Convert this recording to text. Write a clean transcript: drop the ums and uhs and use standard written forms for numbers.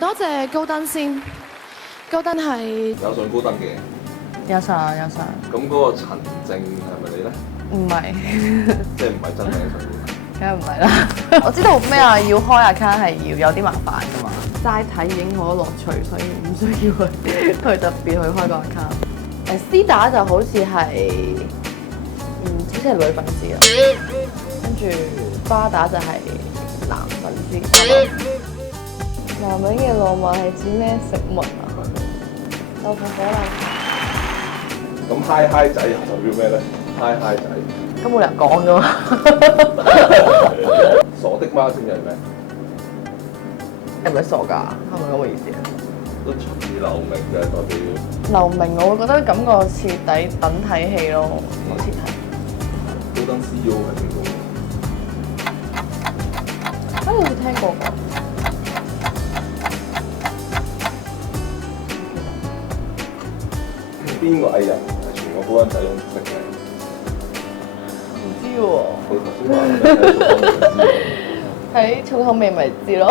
多謝高登先，高登係有上高登嘅。有上有上，咁嗰個陳靜係咪你咧？唔係，即係唔係真名上高登？梗係唔係啦。我知道咩啊？要開 account 係要有啲麻煩噶嘛，齋睇已經好多樂趣，所以唔需要去特別去開個 account。絲打就好似係，好似係女粉絲啦，跟住巴打就係男粉絲。男人嘅浪漫係指咩食物啊？豆腐火腩。咁嗨嗨仔又代表咩咧？嗨嗨仔。咁冇人講噶嘛？傻的媽先係咩？係咪傻㗎？係咪咁嘅意思啊？都隨意流明嘅代表。流明我會覺得感覺徹底等睇戲咯，好似係。高登 CEO 係邊個？好似聽過㗎。邊個藝人係全個高登仔都唔識嘅？唔知喎。佢頭先話我哋喺重口味知。睇重口味咪知咯。